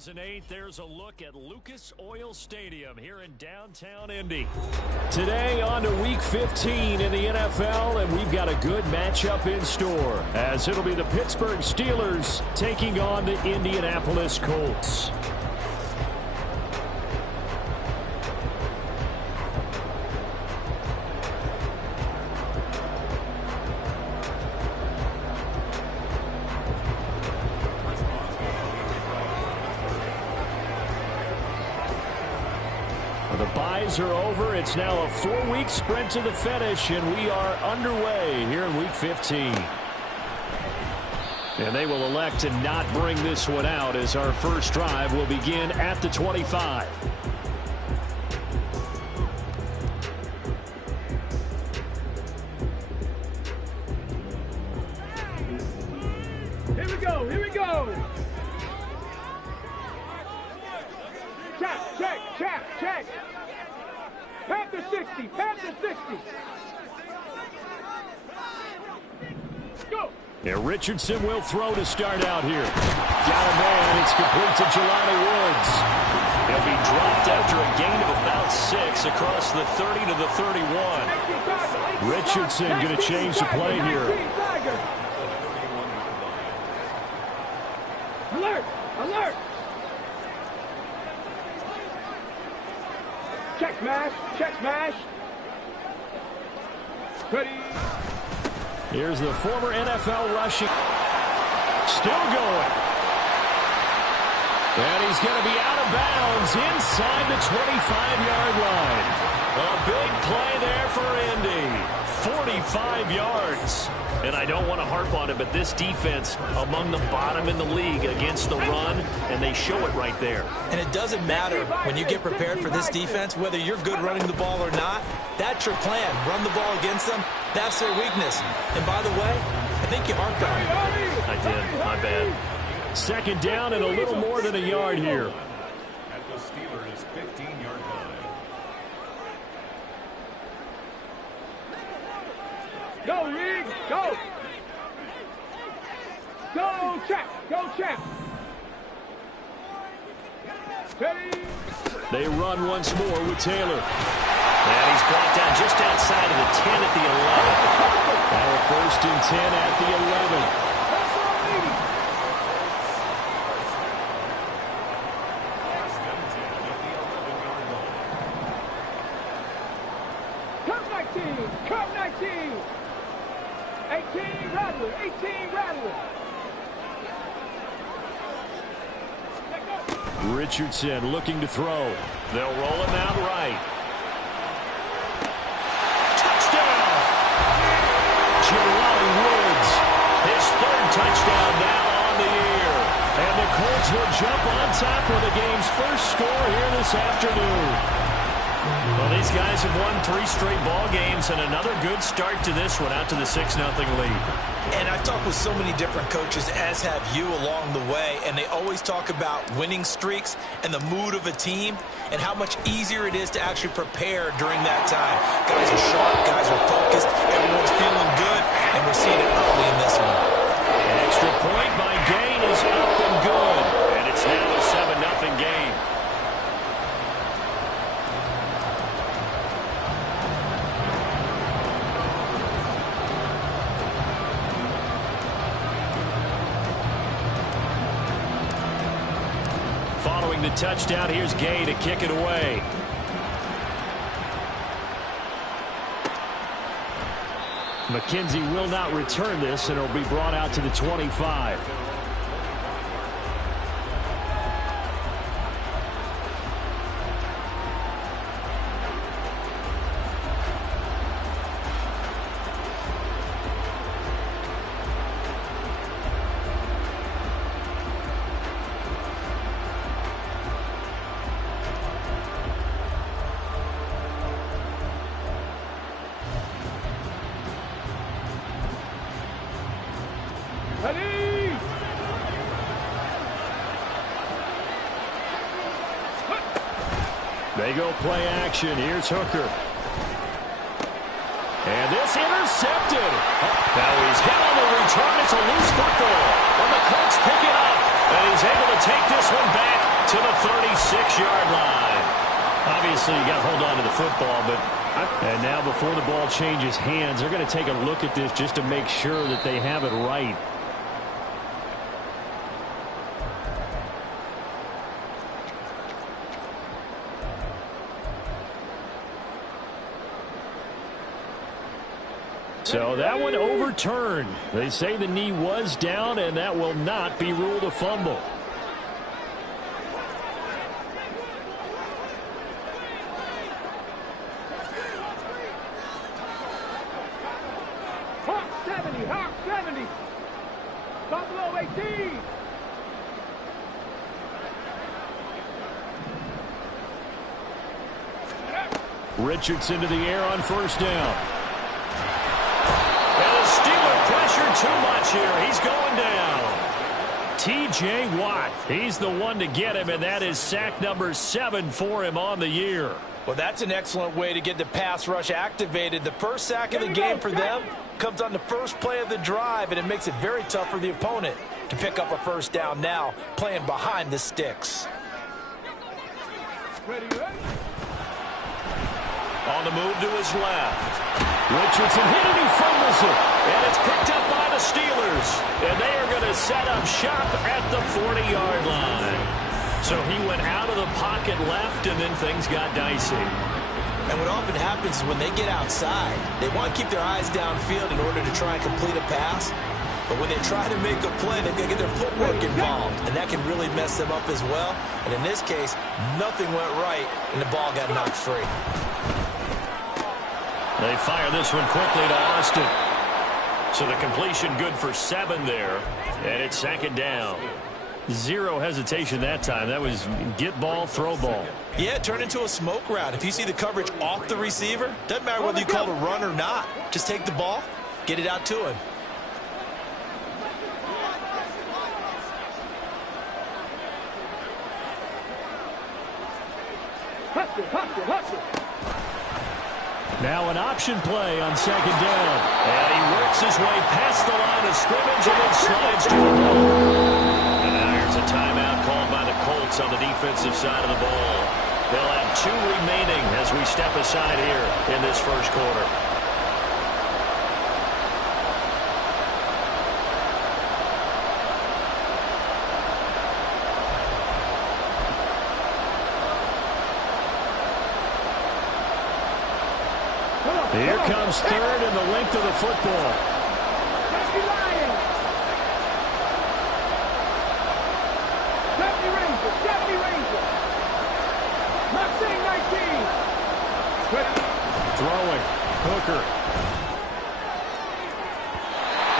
2008, there's a look at Lucas Oil Stadium here in downtown Indy. Today on to Week 15 in the NFL, and we've got a good matchup in store, as it'll be the Pittsburgh Steelers taking on the Indianapolis Colts. The byes are over. It's now a 4-week sprint to the finish, and we are underway here in Week 15. And they will elect to not bring this one out, as our first drive will begin at the 25. Here we go, here we go. Check. Panther 60, Panther 60. Go. And Richardson will throw to start out here. Got a man. It's complete to Jelani Woods. He'll be dropped after a gain of about 6 across the 30 to the 31. Richardson going to change the play here. Alert! Check smash. Ready. Here's the former NFL rushing. Still going. And he's going to be out of bounds inside the 25-yard line. A big play there for Indy. 45 yards. And I don't want to harp on it, but this defense among the bottom in the league against the run, and they show it right there. And it doesn't matter when you get prepared for this defense, whether you're good running the ball or not. That's your plan. Run the ball against them. That's their weakness. And by the way, I think you harped on it. I did. My bad. Second down and a little more than a yard here. At the Steelers' 15-yard line. Go, Reed, go. Go, check. Ready. They run once more with Taylor. And he's brought down just outside of the 10 at the 11. Now a 1st and 10 at the 11. Come 19. 18 Rattler. Richardson looking to throw. They'll roll him out right. Touchdown! Jelani Woods, his 3rd touchdown now on the year. And the Colts will jump on top with the game's first score here this afternoon. Well, these guys have won 3 straight ball games, and another good start to this one, out to the 6-0 lead. And I've talked with so many different coaches, as have you along the way, and they always talk about winning streaks and the mood of a team and how much easier it is to actually prepare during that time. Guys are sharp, guys are focused, everyone's feeling good, and we're seeing it early in this one. An extra point by Gain is up and good, and it's now a 7-0 game. Following the touchdown, here's Gay to kick it away. McKenzie will not return this, and it'll be brought out to the 25. Ready. They go play action. Here's Hooker. And this intercepted. Now he's hit on the return. It's a loose football. And the Colts pick it up. And he's able to take this one back Obviously, you got to hold on to the football, and now before the ball changes hands, they're going to take a look at this just to make sure that they have it right. So that one overturned. They say the knee was down, and that will not be ruled a fumble. Hawk 70, Hawk 70. Buffalo 18. Richardson to the air on first down. And the Steeler pressure too much here. He's going down. T.J. Watt, he's the one to get him, and that is sack number 7 for him on the year. Well, that's an excellent way to get the pass rush activated. The first sack of the game for them comes on the first play of the drive, and it makes it very tough for the opponent to pick up a first down now, playing behind the sticks. Ready? On the move to his left. Richardson hit it, he fumbles it. And it's picked up by the Steelers. And they are going to set up shop at the 40-yard line. So he went out of the pocket left, and then things got dicey. And what often happens is when they get outside, they want to keep their eyes downfield in order to try and complete a pass. But when they try to make a play, they've got to get their footwork involved. And that can really mess them up as well. And in this case, nothing went right, and the ball got knocked free. They fire this one quickly to Austin. So the completion good for 7 there. And it's 2nd down. Zero hesitation that time. That was get ball, throw ball. Yeah, turn into a smoke route. If you see the coverage off the receiver, doesn't matter whether you call it a run or not. Just take the ball, get it out to him. Hustle, hustle, hustle. Now an option play on 2nd down. And he works his way past the line of scrimmage and then slides to the ball. And now here's a timeout called by the Colts on the defensive side of the ball. They'll have 2 remaining as we step aside here in this first quarter. Here comes 3rd and the length of the football. Dusty Lions. 70 Rangers, 70 Rangers. Mustang 19. Throwing. Hooker.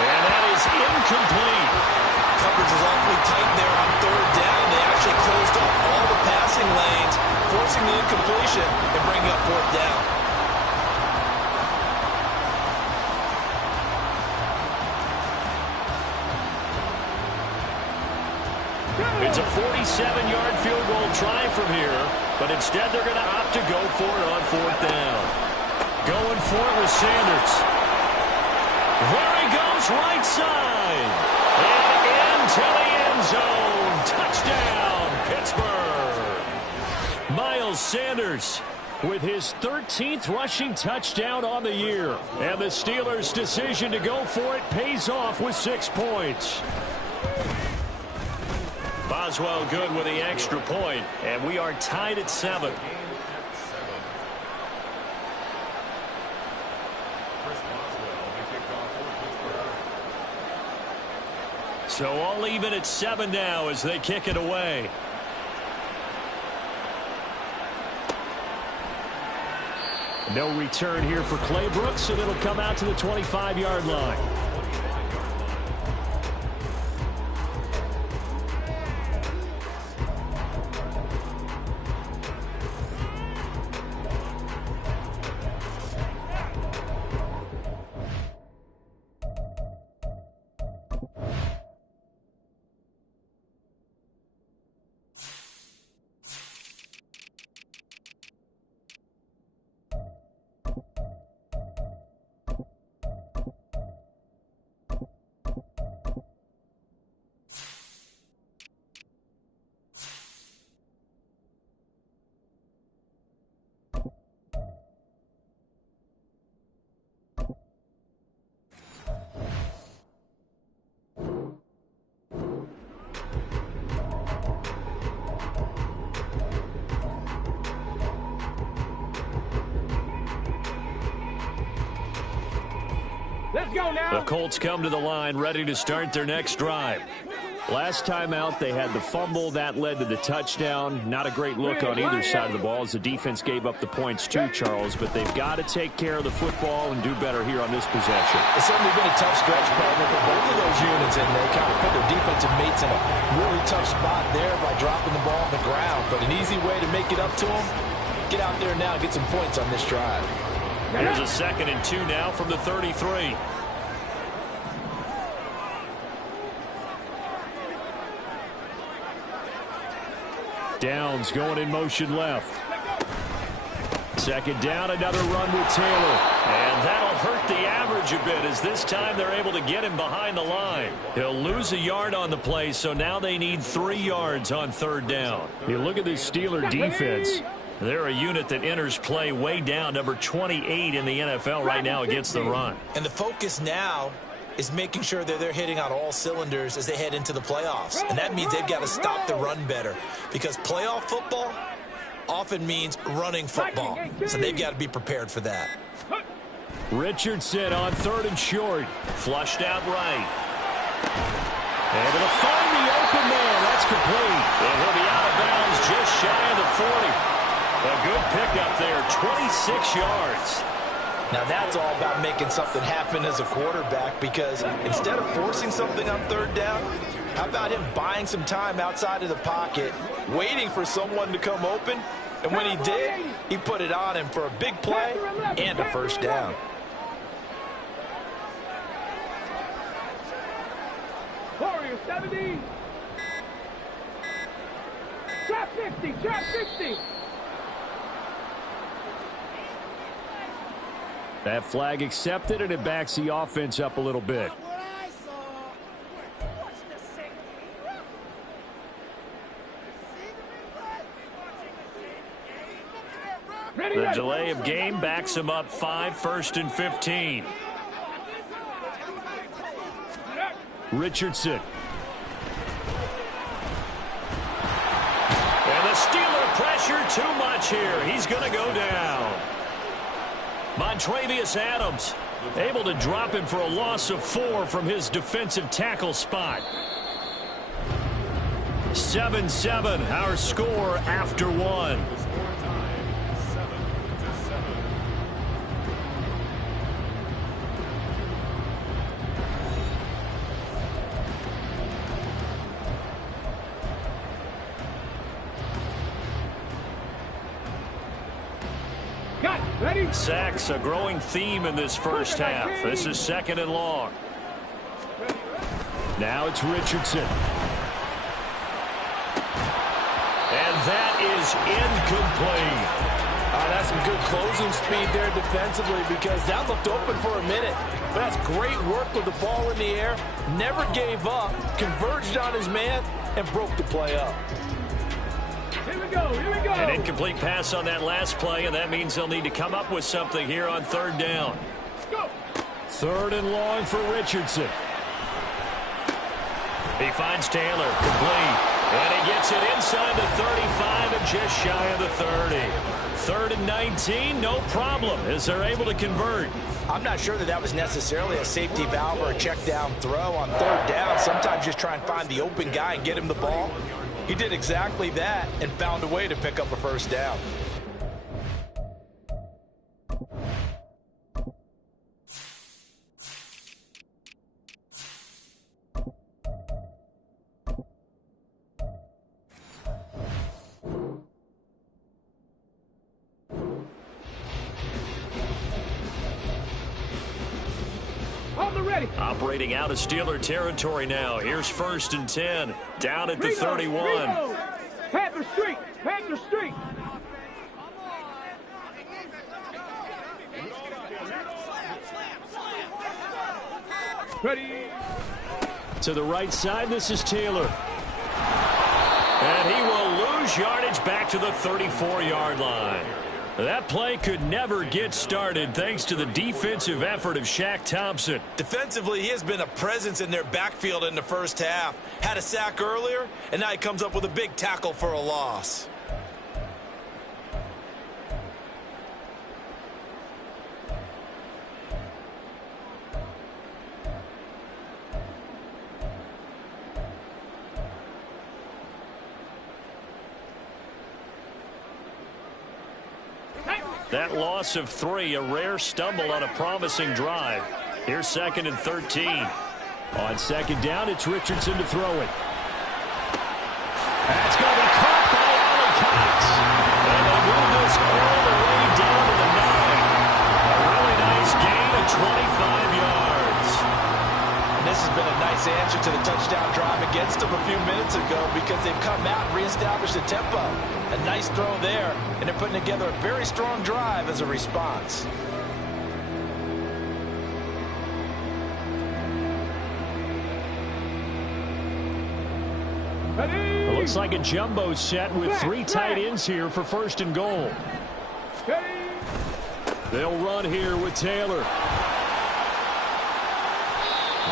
And that is incomplete. Coverage is awfully tight there on 3rd down. They actually closed off all the passing lanes, forcing the incompletion and bringing up 4th down. It's a 47-yard field goal try from here, but instead they're going to opt to go for it on 4th down. Going for it with Sanders. There he goes, right side. And into the end zone. Touchdown, Pittsburgh. Miles Sanders with his 13th rushing touchdown on the year. And the Steelers' decision to go for it pays off with 6 points. Boswell good with the extra point, and we are tied at 7. So all even at 7 now as they kick it away. No return here for Clay Brooks, and it'll come out to the 25-yard line. Let's go now. The Colts come to the line ready to start their next drive. Last time out, they had the fumble. That led to the touchdown. Not a great look on either side of the ball as the defense gave up the points too, Charles. But they've got to take care of the football and do better here on this possession. It's certainly been a tough stretch, partner, for both of those units, and they kind of put their defensive mates in a really tough spot there by dropping the ball on the ground. But an easy way to make it up to them, get out there now and get some points on this drive. Here's a 2nd and 2 now from the 33. Downs going in motion left. 2nd down, another run with Taylor. And that'll hurt the average a bit as this time they're able to get him behind the line. He'll lose a yard on the play, so now they need 3 yards on 3rd down. You look at this Steeler defense. They're a unit that enters play way down, number 28 in the NFL right now against the run. And the focus now is making sure that they're hitting on all cylinders as they head into the playoffs. And that means they've got to stop the run better, because playoff football often means running football. So they've got to be prepared for that. Richardson on 3rd and short. Flushed out right. Able to find the open man. That's complete. And he'll be out of bounds just shy of the 40. A good pickup there, 26 yards. Now that's all about making something happen as a quarterback, because instead of forcing something on 3rd down, how about him buying some time outside of the pocket, waiting for someone to come open, and when he did, he put it on him for a big play and a 1st down. Warrior 70. Trap 50, trap 60. That flag accepted, and it backs the offense up a little bit. The delay of game backs him up 5, 1st and 15. Richardson. And the Steeler pressure too much here. He's going to go down. Montravius Adams able to drop him for a loss of 4 from his defensive tackle spot. 7-7, our score after 1. Sacks, a growing theme in this first half. This is 2nd and long. Now it's Richardson. And that is incomplete. That's some good closing speed there defensively, because that looked open for a minute. But that's great work with the ball in the air. Never gave up, converged on his man, and broke the play up. Here we go, here we go. An incomplete pass on that last play, and that means they'll need to come up with something here on 3rd down. Go. 3rd and long for Richardson. He finds Taylor, complete. And he gets it inside the 35 and just shy of the 30. 3rd and 19, no problem, as they're able to convert. I'm not sure that was necessarily a safety valve or a check down throw on 3rd down. Sometimes just try and find the open guy and get him the ball. He did exactly that and found a way to pick up a 1st down. Operating out of Steeler territory now. Here's 1st and 10. Down at the 31. Panther Street! Panther Street! Ready. To the right side, this is Taylor. And he will lose yardage back to the 34-yard line. That play could never get started thanks to the defensive effort of Shaq Thompson. Defensively, he has been a presence in their backfield in the first half. Had a sack earlier, and now he comes up with a big tackle for a loss. That loss of 3, a rare stumble on a promising drive. Here's 2nd and 13. On 2nd down, it's Richardson to throw it. That's going to be caught by Allen Cox. And they move this all the way down to the 9. A really nice gain of 25 yards. And this has been a nice answer to the touchdown drive against them a few minutes ago because they've come out and reestablished the tempo. A nice throw there, and they're putting together a very strong drive as a response. It looks like a jumbo set with 3 tight ends here for 1st and goal. They'll run here with Taylor.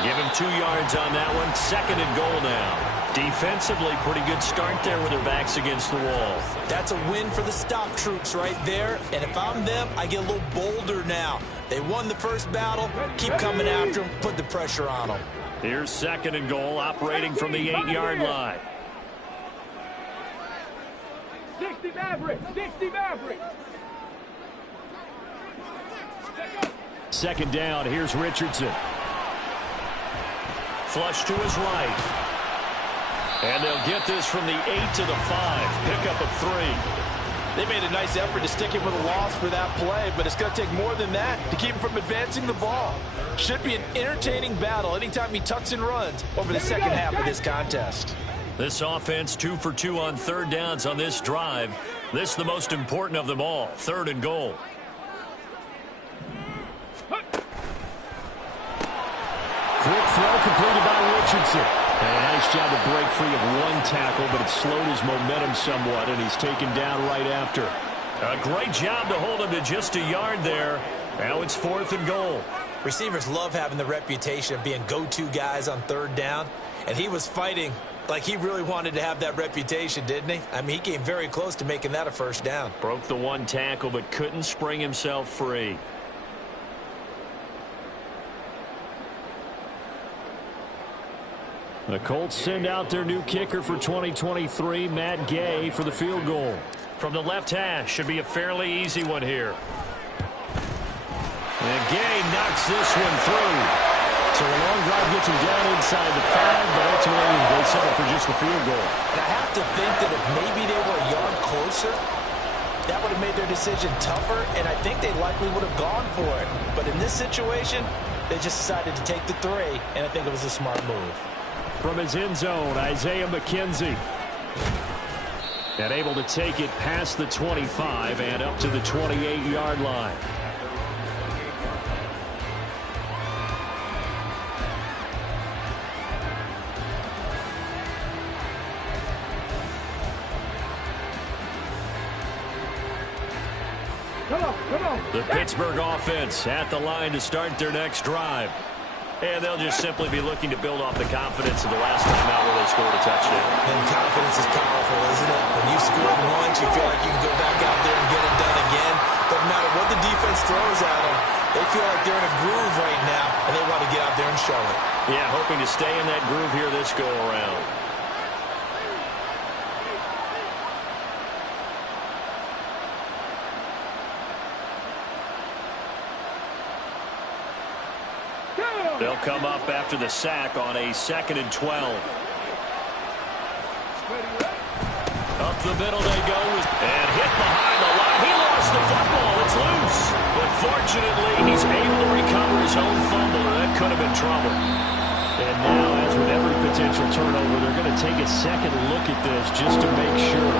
Give him 2 yards on that one. 2nd and goal now. Defensively, pretty good start there with their backs against the wall. That's a win for the stop troops right there. And if I'm them, I get a little bolder now. They won the first battle. Keep coming after them. Put the pressure on them. Here's 2nd and goal, operating from the 8-yard line. 60 Maverick! 60 Maverick! 2nd down, here's Richardson. Flush to his right. And they'll get this from the 8 to the 5. Pickup of 3. They made a nice effort to stick him with a loss for that play, but it's going to take more than that to keep him from advancing the ball. Should be an entertaining battle anytime he tucks and runs over the second half of this contest. This offense 2 for 2 on 3rd downs on this drive. This the most important of them all. 3rd and goal. Quick throw completed by Richardson. And a nice job to break free of 1 tackle, but it slowed his momentum somewhat, and he's taken down right after. A great job to hold him to just a yard there. Now it's 4th and goal. Receivers love having the reputation of being go-to guys on 3rd down, and he was fighting like he really wanted to have that reputation, didn't he? I mean, he came very close to making that a 1st down. Broke the 1 tackle, but couldn't spring himself free. The Colts send out their new kicker for 2023, Matt Gay, for the field goal. From the left hash, should be a fairly easy one here. And Gay knocks this one through. So a long drive gets him down inside the 5, but ultimately they settle for just the field goal. And I have to think that if maybe they were a yard closer, that would have made their decision tougher, and I think they likely would have gone for it. But in this situation, they just decided to take the 3, and I think it was a smart move. From his end zone, Isaiah McKenzie. And able to take it past the 25 and up to the 28-yard line. Come on. The Pittsburgh offense at the line to start their next drive. And they'll just simply be looking to build off the confidence of the last time out where they scored a touchdown. And confidence is powerful, isn't it? When you scored once, you feel like you can go back out there and get it done again. Doesn't matter what the defense throws at them. They feel like they're in a groove right now, and they want to get out there and show it. Yeah, hoping to stay in that groove here this go-around. They'll come up after the sack on a 2nd and 12. Up the middle they go, and hit behind the line. He lost the football. It's loose. But fortunately, he's able to recover his own fumble, and that could have been trouble. And now, as with every potential turnover, they're going to take a second look at this just to make sure.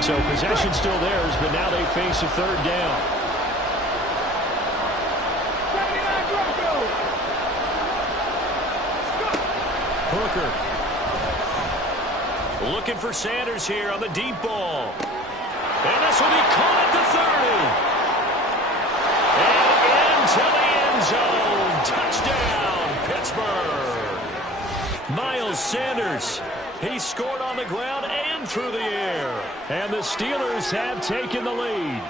So possession still theirs, but now they face a 3rd down. Hooker. Looking for Sanders here on the deep ball. And this will be caught at the 30. And into the end zone. Touchdown, Pittsburgh. Miles Sanders. He scored on the ground and through the air. And the Steelers have taken the lead.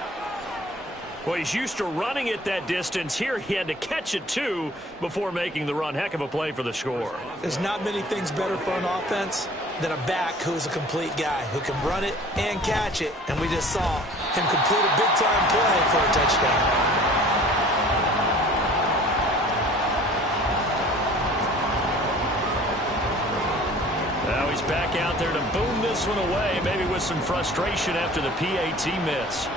Well, he's used to running it that distance. Here he had to catch it, too, before making the run. Heck of a play for the score. There's not many things better for an offense than a back who's a complete guy, who can run it and catch it. And we just saw him complete a big-time play for a touchdown. Now he's back out there to boom this one away, maybe with some frustration after the PAT miss.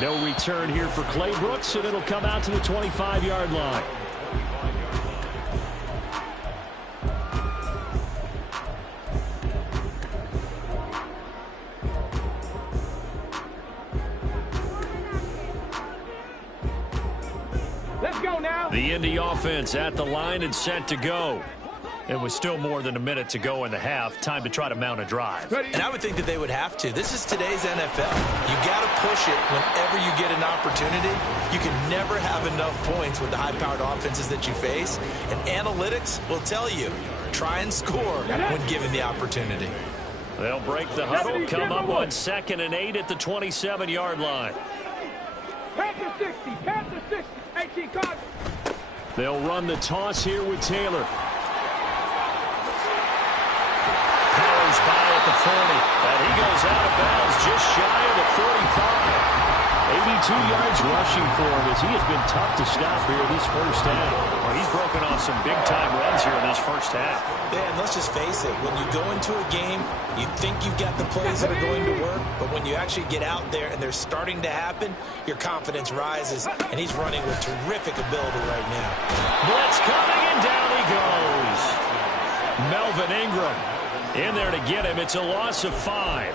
No return here for Clay Brooks, and it'll come out to the 25-yard line. Let's go now. The Indy offense at the line and set to go. It was still more than a minute to go in the half. Time to try to mount a drive. And I would think that they would have to. This is today's NFL. You got to push it whenever you get an opportunity. You can never have enough points with the high-powered offenses that you face. And analytics will tell you, try and score when given the opportunity. They'll break the huddle, come up on 2nd and 8 at the 27-yard line. Panther 60, Panther 60, 18 cards. They'll run the toss here with Taylor. Powers by at the 40, and he goes out of bounds just shy of the 45. 82 yards rushing for him as he has been tough to stop here this first half. Well, he's broken off some big-time runs here in this first half. Yeah, and let's just face it. When you go into a game, you think you've got the plays that are going to work, but when you actually get out there and they're starting to happen, your confidence rises, and he's running with terrific ability right now. Blitz coming, and down he goes. Melvin Ingram in there to get him. It's a loss of 5.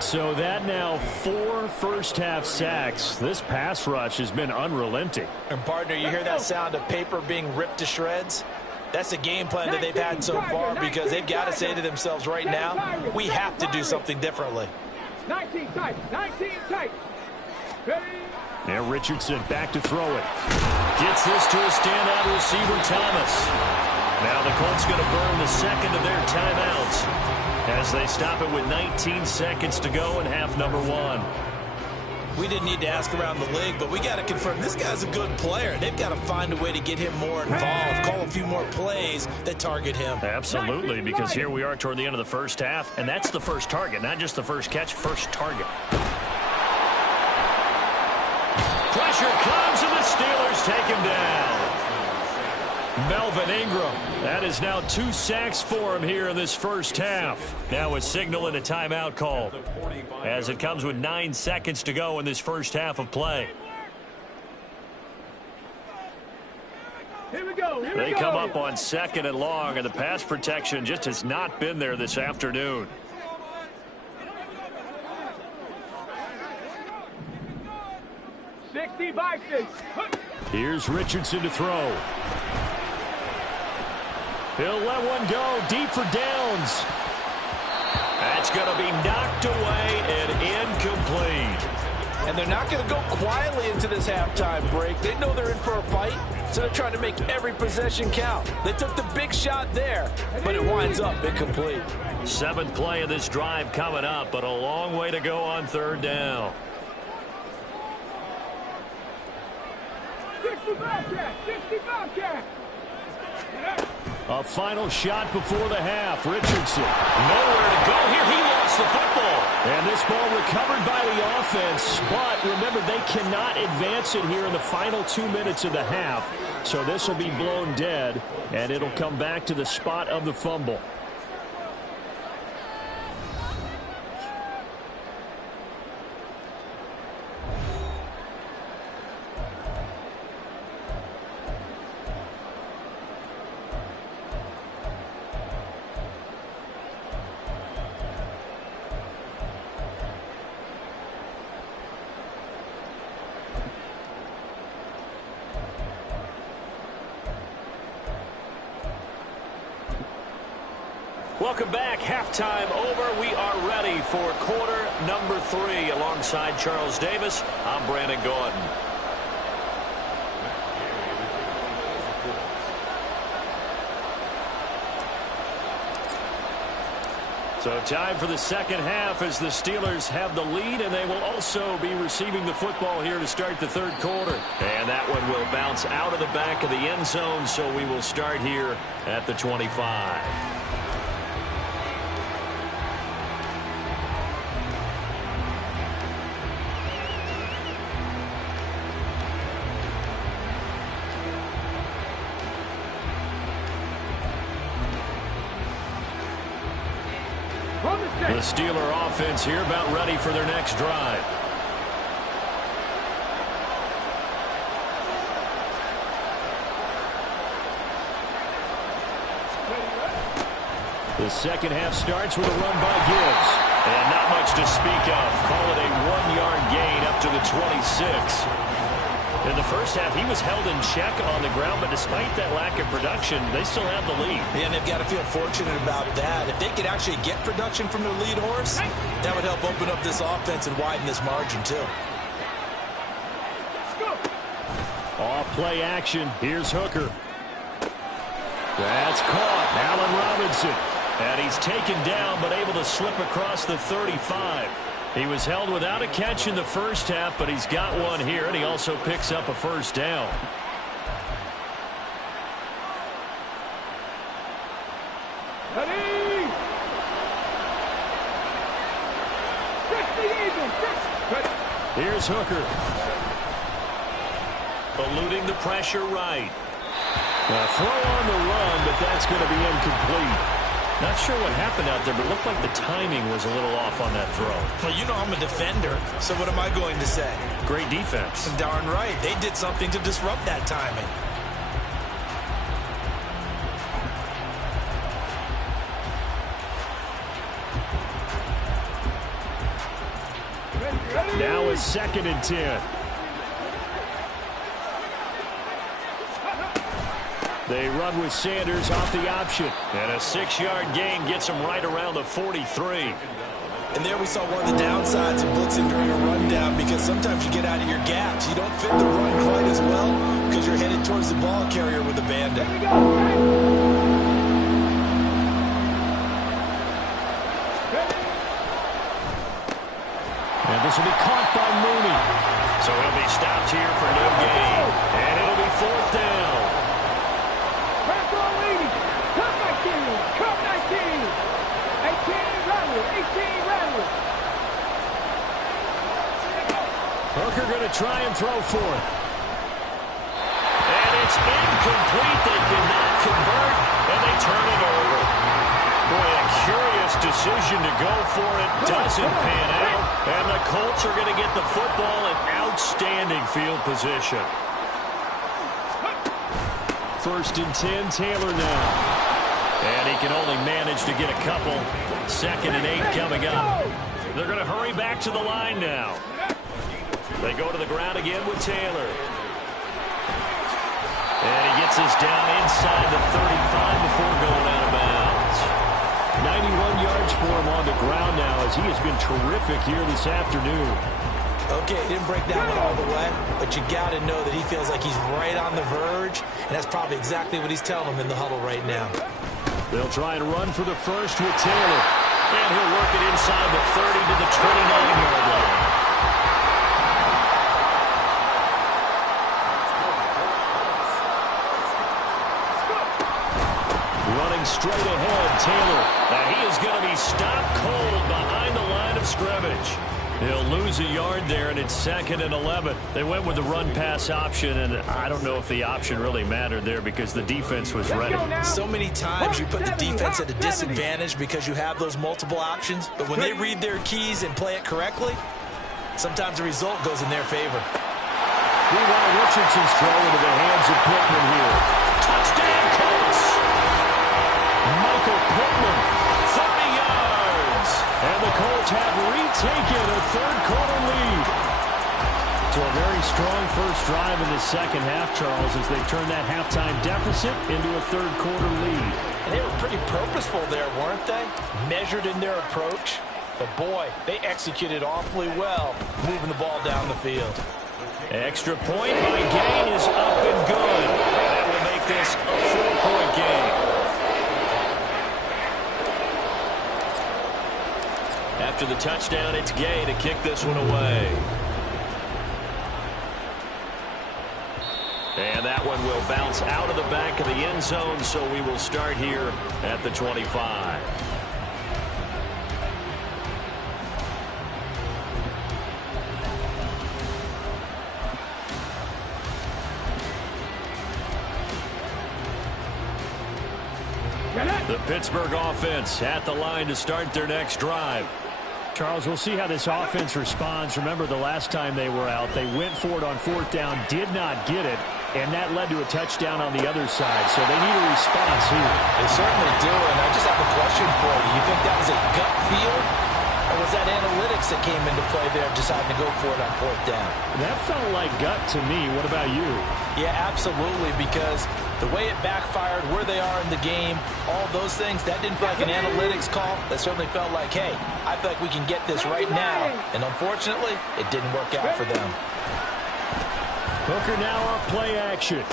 So that now 4 first-half sacks. This pass rush has been unrelenting. And, partner, you hear that sound of paper being ripped to shreds? That's the game plan that they've had so far because they've got to say to themselves right now, we have to do something differently. 19 tight, 19 tight. Now Richardson back to throw it. Gets this to a standout receiver, Thomas. Now the Colts going to burn the second of their timeouts as they stop it with 19 seconds to go in half number 1. We didn't need to ask around the league, but we got to confirm this guy's a good player. They've got to find a way to get him more involved, call a few more plays that target him. Absolutely, because here we are toward the end of the first half, and that's the first target, not just the first catch, first target. Pressure comes, and the Steelers take him down. Melvin Ingram, that is now 2 sacks for him here in this first half. Now a signal and a timeout call as it comes with 9 seconds to go in this first half of play. Here we go. They come up on 2nd and long, and the pass protection just has not been there this afternoon. Here's Richardson to throw. He'll let one go deep for Downs. That's going to be knocked away and incomplete. And they're not going to go quietly into this halftime break. They know they're in for a fight, so they're trying to make every possession count. They took the big shot there, but it winds up incomplete. 7th play of this drive coming up, but a long way to go on 3rd down. 60 Bobcat. A final shot before the half. Richardson, nowhere to go here. He lost the football. And this ball recovered by the offense. But remember, they cannot advance it here in the final 2 minutes of the half. So this will be blown dead, and it'll come back to the spot of the fumble. Welcome back. Halftime over. We are ready for quarter number 3. Alongside Charles Davis, I'm Brandon Gordon. So time for the second half as the Steelers have the lead, and they will also be receiving the football here to start the third quarter. And that one will bounce out of the back of the end zone, so we will start here at the 25. The Steeler offense here about ready for their next drive. The second half starts with a run by Gibbs. And not much to speak of. Call it a 1-yard gain up to the 26. In the first half, he was held in check on the ground, but despite that lack of production, they still have the lead. Yeah, and they've got to feel fortunate about that. If they could actually get production from their lead horse, that would help open up this offense and widen this margin, too. Off play action. Here's Hooker. That's caught. Allen Robinson. And he's taken down, but able to slip across the 35. He was held without a catch in the first half, but he's got one here, and he also picks up a first down. Ready! Here's Hooker. Eluding the pressure right. A throw on the run, but that's going to be incomplete. Not sure what happened out there, but it looked like the timing was a little off on that throw. Well, you know I'm a defender, so what am I going to say? Great defense. Darn right. They did something to disrupt that timing. Now it's 2nd and 10. They run with Sanders off the option. And a 6-yard gain gets them right around the 43. And there we saw one of the downsides of blitzing during a rundown, because sometimes you get out of your gaps. You don't fit the run quite as well because you're headed towards the ball carrier with the bandit. And this will be caught by Mooney. So he'll be stopped here for no gain. And it'll be 4th down. Hooker going to try and throw for it. And it's incomplete. They cannot convert, and they turn it over. Boy, a curious decision to go for it. Doesn't pan out. And the Colts are going to get the football in outstanding field position. 1st and 10, Taylor now. And he can only manage to get a couple. 2nd and 8 coming up. They're going to hurry back to the line now. They go to the ground again with Taylor. And he gets us down inside the 35 before going out of bounds. 91 yards for him on the ground now, as he has been terrific here this afternoon. Okay, he didn't break that one all the way, but you got to know that he feels like he's right on the verge, and that's probably exactly what he's telling him in the huddle right now. They'll try and run for the first with Taylor. And he'll work it inside the 30 to the 29-yard line. Running straight ahead, Taylor. And he is going to be stopped cold behind the line of scrimmage. He'll lose a yard there, and it's 2nd and 11. They went with the run-pass option, and I don't know if the option really mattered there because the defense was ready. So many times you put the defense at a disadvantage because you have those multiple options, but when they read their keys and play it correctly, sometimes the result goes in their favor. Meanwhile, Richardson's throw into the hands of Pittman here. Touchdown, Colts! Michael Pittman, 30 yards. And the Colts have retaken a third-quarter lead. So a very strong first drive in the second half, Charles, as they turn that halftime deficit into a third-quarter lead. And they were pretty purposeful there, weren't they? Measured in their approach. But, boy, they executed awfully well, moving the ball down the field. Extra point by Gain is up and good. And that will make this a 4-point game. After the touchdown, it's Gay to kick this one away. And that one will bounce out of the back of the end zone, so we will start here at the 25. The Pittsburgh offense at the line to start their next drive. Charles, we'll see how this offense responds. Remember the last time they were out, they went for it on 4th down, did not get it, and that led to a touchdown on the other side. So they need a response here. They certainly do, and I just have a question for you. You think that was a gut feel, or was that analytics that came into play there deciding to go for it on 4th down? That felt like gut to me. What about you? Yeah, absolutely, because the way it backfired, where they are in the game, all those things, that didn't feel like an analytics call. That certainly felt like, hey, I feel like we can get this right now. And unfortunately, it didn't work out for them. Hooker now off play action.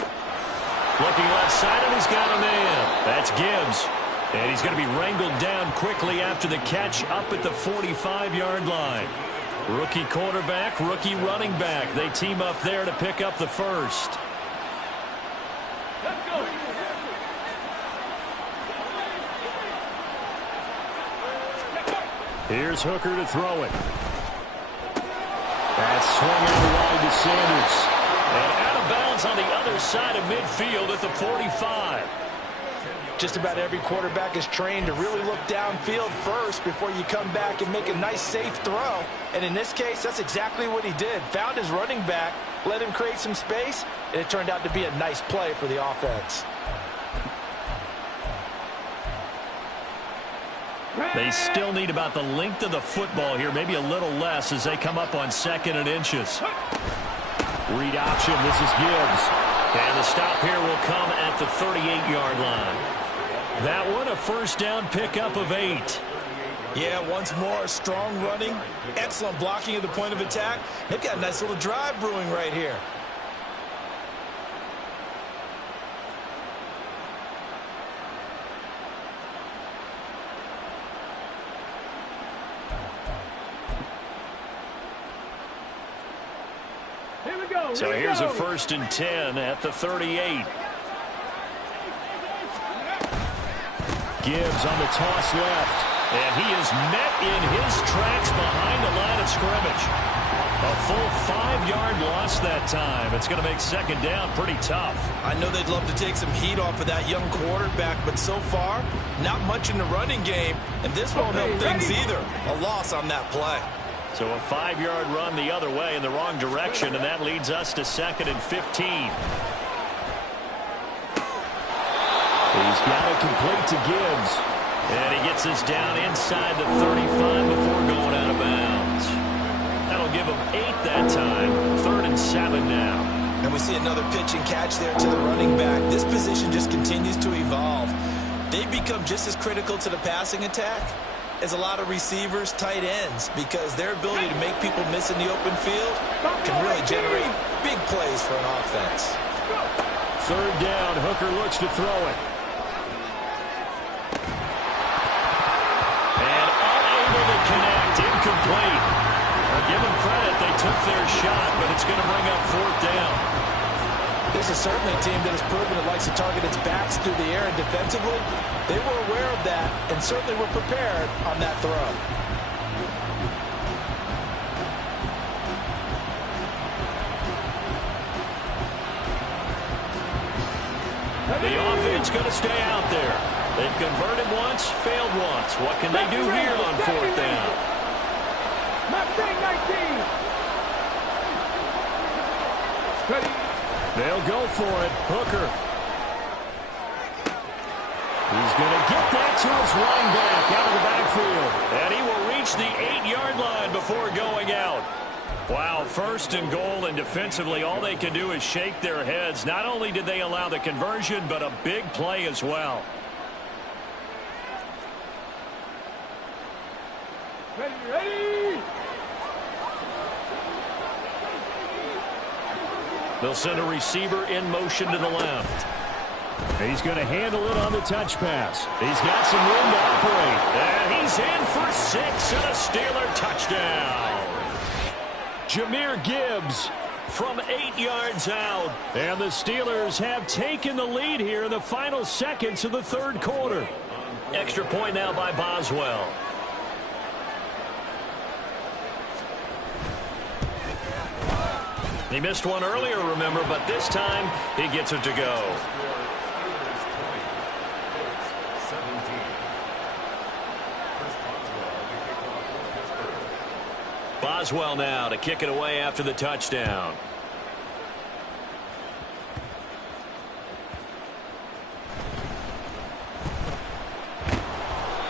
Looking left side, and he's got a man. That's Gibbs. And he's going to be wrangled down quickly after the catch up at the 45-yard line. Rookie quarterback, rookie running back. They team up there to pick up the first. Here's Hooker to throw it. That's swung out wide to Sanders. And out of bounds on the other side of midfield at the 45. Just about every quarterback is trained to really look downfield first before you come back and make a nice, safe throw. And in this case, that's exactly what he did. Found his running back, let him create some space, and it turned out to be a nice play for the offense. They still need about the length of the football here, maybe a little less as they come up on 2nd and inches. Read option, this is Gibbs. And the stop here will come at the 38-yard line. That one a first down pickup of 8. Yeah, once more, strong running, excellent blocking at the point of attack. They've got a nice little drive brewing right here. So here's a 1st and 10 at the 38. Gibbs on the toss left. And he is met in his tracks behind the line of scrimmage. A full 5-yard loss that time. It's going to make 2nd down pretty tough. I know they'd love to take some heat off of that young quarterback, but so far, not much in the running game. And this won't help things either. A loss on that play. So a 5-yard run the other way in the wrong direction, and that leads us to 2nd and 15. He's got it complete to Gibbs. And he gets this down inside the 35 before going out of bounds. That'll give him 8 that time. 3rd and 7 now. And we see another pitch and catch there to the running back. This position just continues to evolve. They become just as critical to the passing attack as a lot of receivers, tight ends, because their ability to make people miss in the open field can really generate big plays for an offense. 3rd down, Hooker looks to throw it. And unable to connect, incomplete. Give them credit, they took their shot, but it's going to bring up 4th down. This is certainly a team that has proven it likes to target its backs through the air, and defensively, they were aware of that and certainly were prepared on that throw. The offense going to stay out there. They've converted once, failed once. What can they do here on 4th down? They'll go for it. Hooker. He's going to get that to his running back out of the backfield. And he will reach the 8-yard line before going out. Wow, 1st and goal, and defensively all they can do is shake their heads. Not only did they allow the conversion, but a big play as well. Ready. They'll send a receiver in motion to the left. He's going to handle it on the touch pass. He's got some room to operate. And he's in for 6 and a Steeler touchdown. Jahmyr Gibbs from 8 yards out. And the Steelers have taken the lead here in the final seconds of the third quarter. Extra point now by Boswell. He missed one earlier, remember, but this time he gets it to go. Boswell now to kick it away after the touchdown.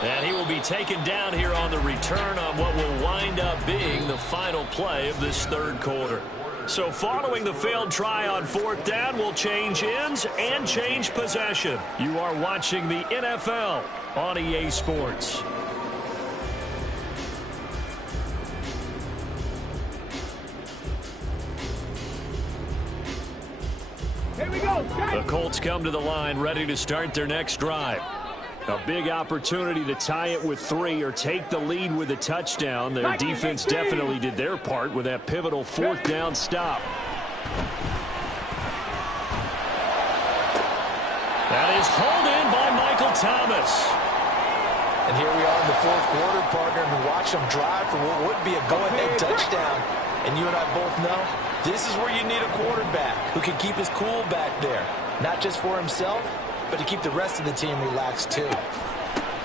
And he will be taken down here on the return on what will wind up being the final play of this third quarter. So following the failed try on fourth down, will change ends and change possession. You are watching the NFL on EA Sports. Here we go. The Colts come to the line ready to start their next drive. A big opportunity to tie it with 3 or take the lead with a touchdown. Their defense definitely did their part with that pivotal fourth down stop. That is hauled in by Michael Thomas. And here we are in the fourth quarter, partner, and watch them drive for what would be a go-ahead touchdown. And you and I both know this is where you need a quarterback who can keep his cool back there, not just for himself, but to keep the rest of the team relaxed too.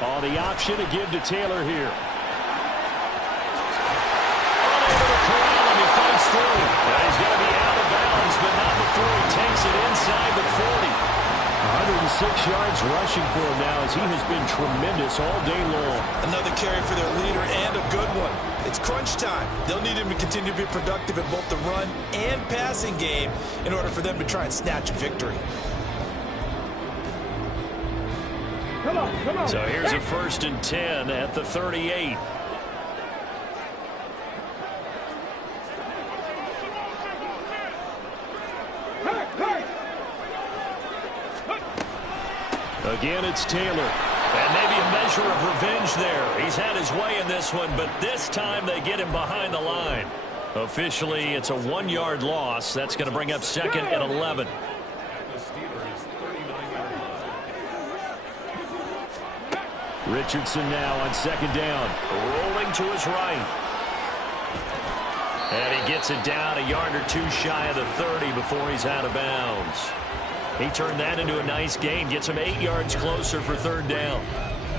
Oh, the option to give to Taylor here. Unable to corral him, he fights through. Now he's going to be out of bounds, but not before he takes it inside the 40. 106 yards rushing for him now as he has been tremendous all day long. Another carry for their leader and a good one. It's crunch time. They'll need him to continue to be productive in both the run and passing game in order for them to try and snatch a victory. Come on. So here's a 1st and 10 at the 38. Again, it's Taylor. And maybe a measure of revenge there. He's had his way in this one, but this time they get him behind the line. Officially, it's a 1-yard loss. That's going to bring up 2nd and 11. Richardson now on 2nd down. Rolling to his right. And he gets it down a yard or 2 shy of the 30 before he's out of bounds. He turned that into a nice gain. Gets him 8 yards closer for 3rd down.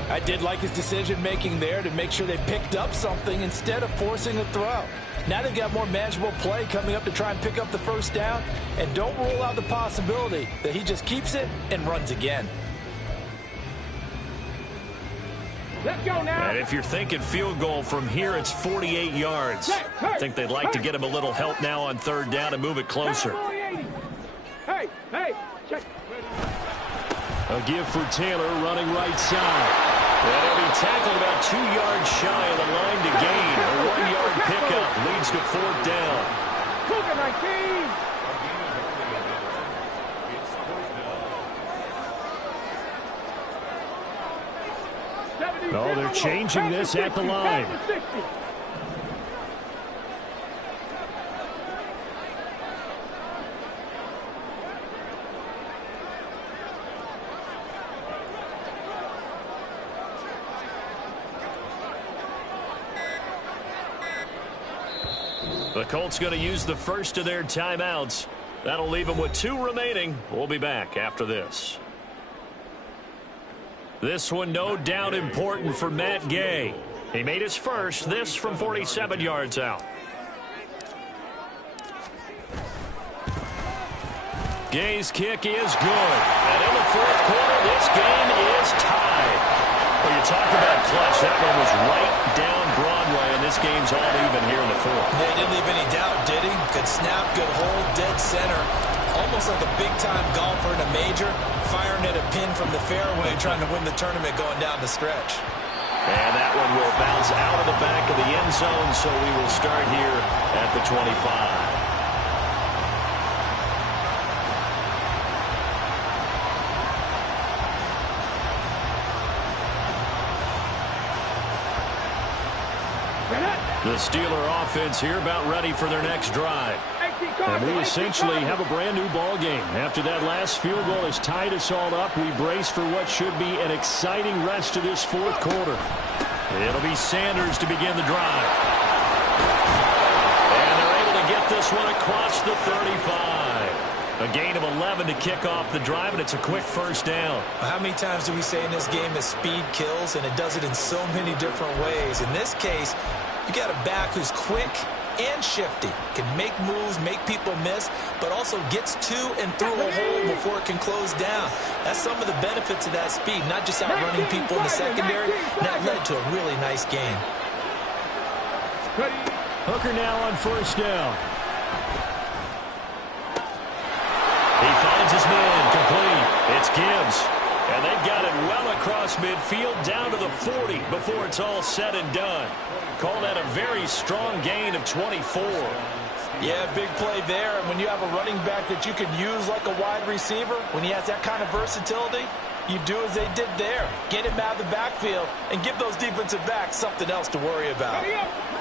I did like his decision-making there to make sure they picked up something instead of forcing a throw. Now they've got more manageable play coming up to try and pick up the 1st down. And don't rule out the possibility that he just keeps it and runs again. Let's go now. And if you're thinking field goal from here, it's 48 yards. I think they'd like to get him a little help now on 3rd down and move it closer. Hey, check. A give for Taylor running right side. And he'll be tackled about 2 yards shy of the line to gain. A 1-yard pickup leads to 4th down. Cougar 19. Oh, they're changing this at the line. The Colts going to use the first of their timeouts. That'll leave them with 2 remaining. We'll be back after this. This one no doubt important for Matt Gay. He made his first, this from 47 yards out. Gay's kick is good. And in the 4th quarter, this game is tied. Well, you talk about clutch. That one was right down Broadway, and this game's all even here in the 4th. They didn't leave any doubt, did he? Good snap, good hold, dead center. Almost like a big-time golfer in a major, firing at a pin from the fairway, trying to win the tournament going down the stretch. And that one will bounce out of the back of the end zone, so we will start here at the 25. The Steeler offense here about ready for their next drive. And we essentially have a brand new ball game. After that last field goal has tied us all up, we brace for what should be an exciting rest of this fourth quarter. It'll be Sanders to begin the drive. And they're able to get this one across the 35. A gain of 11 to kick off the drive, and it's a quick first down. How many times do we say in this game that speed kills, and it does it in so many different ways? In this case, you got a back who's quick and shifty, can make moves, make people miss, but also gets to and through a hole before it can close down. That's some of the benefits of that speed, not just outrunning people in the secondary. That led to a really nice gain. Hooker now on first down. He finds his man, complete. It's Gibbs. And they've got it well across midfield down to the 40 before it's all said and done. Call that a very strong gain of 24. Yeah, big play there. And when you have a running back that you can use like a wide receiver, when he has that kind of versatility, you do as they did there. Get him out of the backfield and give those defensive backs something else to worry about.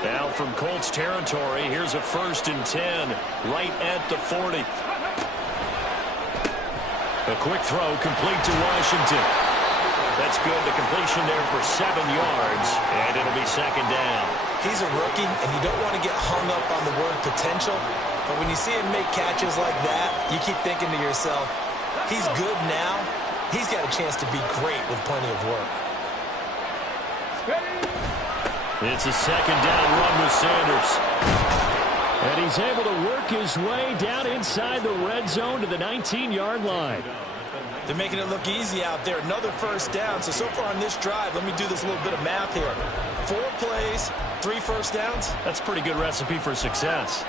Now from Colts territory, here's a 1st and 10 right at the 40. A quick throw complete to Washington. That's good. The completion there for 7 yards, and it'll be second down. He's a rookie, and you don't want to get hung up on the word potential, but when you see him make catches like that, you keep thinking to yourself, he's good now. He's got a chance to be great with plenty of work. It's a second down run with Sanders. And he's able to work his way down inside the red zone to the 19-yard line. They're making it look easy out there. Another first down. So far on this drive, let me do this little bit of math here. 4 plays, 3 first downs. That's a pretty good recipe for success.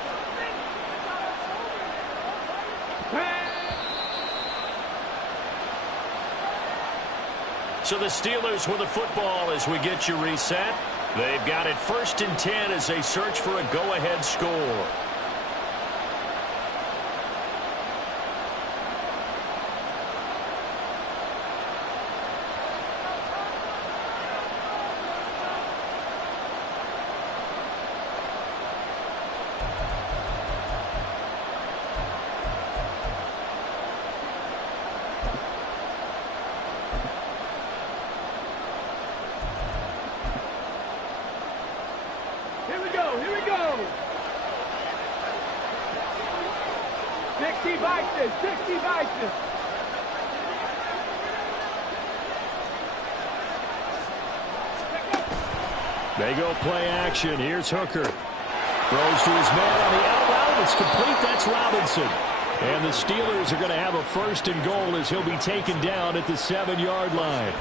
So the Steelers with the football as we get you reset. They've got it 1st and 10 as they search for a go-ahead score. Here we go. 60 Vikings, 60 Vikings. They go play action. Here's Hooker. Throws to his man on the out. It's complete. That's Robinson. And the Steelers are going to have a 1st and goal as he'll be taken down at the 7-yard line.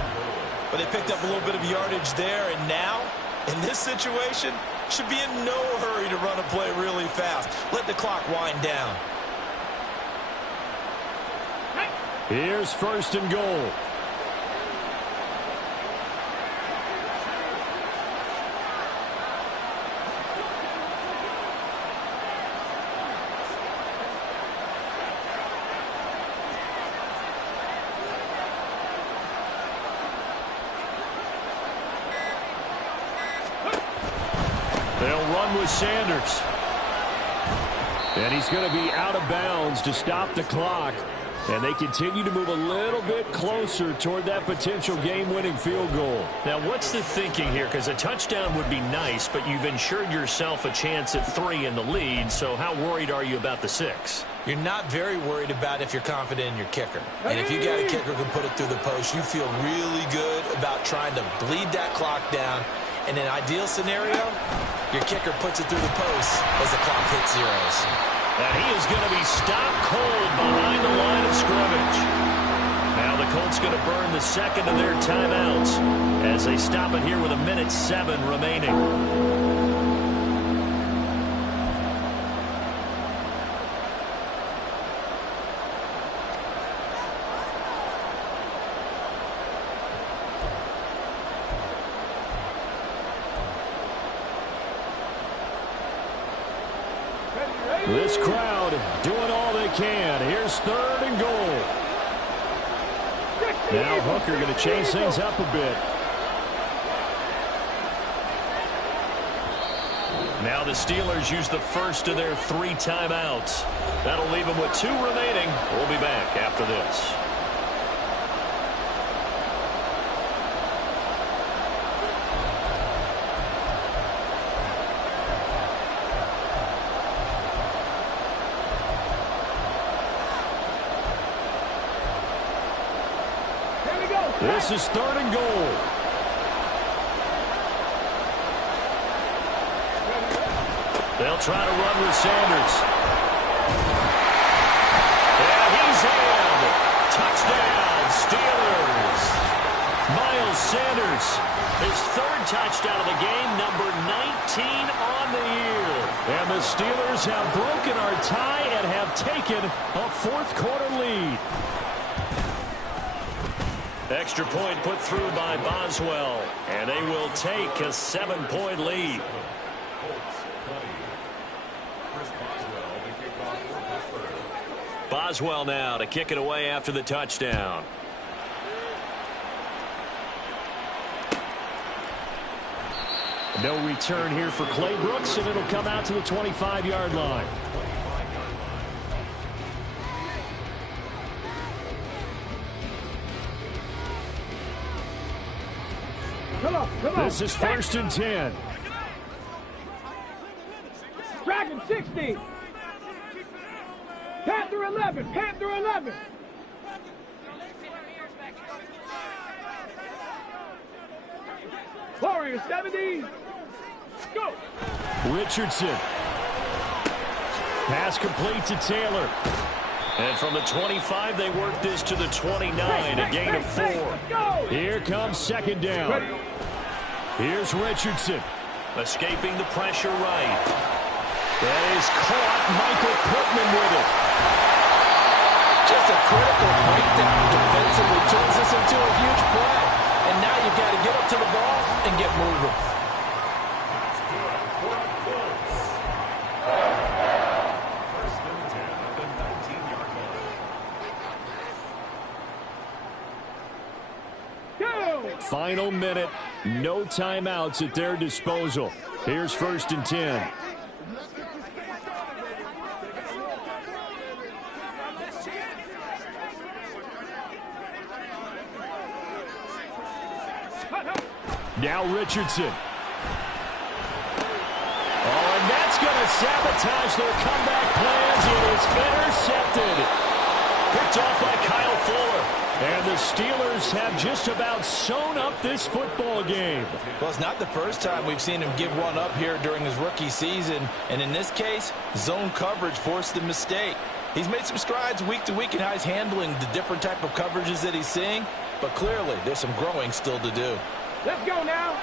But they picked up a little bit of yardage there, and now, in this situation, should be in no hurry to run a play really fast. Let the clock wind down. Here's 1st and goal. They'll run with Sanders. And he's going to be out of bounds to stop the clock. And they continue to move a little bit closer toward that potential game-winning field goal. Now, what's the thinking here? Because a touchdown would be nice, but you've ensured yourself a chance at 3 in the lead. So how worried are you about the 6? You're not very worried about if you're confident in your kicker. And if you got a kicker who can put it through the post, you feel really good about trying to bleed that clock down. In an ideal scenario, your kicker puts it through the post as the clock hits zeros. And he is going to be stopped cold behind the line of scrimmage. Now the Colts going to burn the second of their timeouts as they stop it here with 1:07 remaining. This crowd doing all they can. Here's 3rd and goal. Now Hooker going to change things up a bit. Now the Steelers use the first of their 3 timeouts. That'll leave them with 2 remaining. We'll be back after this. This is 3rd and goal. They'll try to run with Sanders. And he's in. Touchdown, Steelers. Miles Sanders, his 3rd touchdown of the game, number 19 on the year. And the Steelers have broken our tie and have taken a 4th quarter lead. Extra point put through by Boswell, and they will take a 7-point lead. Boswell now to kick it away after the touchdown. No return here for Clay Brooks, and it'll come out to the 25-yard line. Come on. This is 1st and 10. Dragon 60. Panther 11. Panther 11. Warrior 70. Go. Richardson. Pass complete to Taylor. And from the 25, they work this to the 29, a gain of 4. Here comes 2nd down. Here's Richardson. Escaping the pressure right. That is caught. Michael Pittman with it. Just a critical breakdown defensively turns this into a huge play. And now you've got to get up to the ball and get moving. Final minute. No timeouts at their disposal. Here's 1st and 10. Now Richardson. Oh, and that's going to sabotage their comeback plans. It is intercepted. Picked off by Kyle Fuller. And the Steelers have just about sewn up this football game. Well, it's not the first time we've seen him give one up here during his rookie season. And in this case, zone coverage forced the mistake. He's made some strides week to week in how he's handling the different type of coverages that he's seeing. But clearly, there's some growing still to do. Let's go now.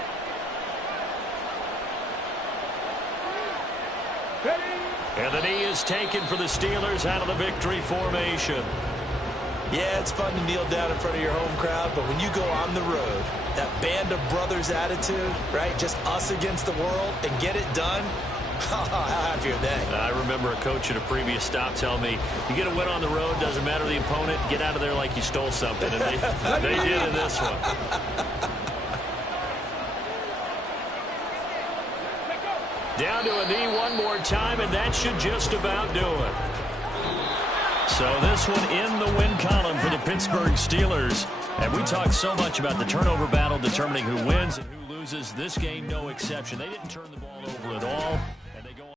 Ready? And the knee is taken for the Steelers out of the victory formation. Yeah, it's fun to kneel down in front of your home crowd, but when you go on the road, that band of brothers attitude, right, just us against the world, and get it done, how happy are they? I remember a coach at a previous stop telling me, you get a win on the road, doesn't matter the opponent, get out of there like you stole something, and they did in this one. Down to a knee one more time, and that should just about do it. So this one in the win column for the Pittsburgh Steelers. And we talked so much about the turnover battle determining who wins and who loses. This game, no exception. They didn't turn the ball over at all.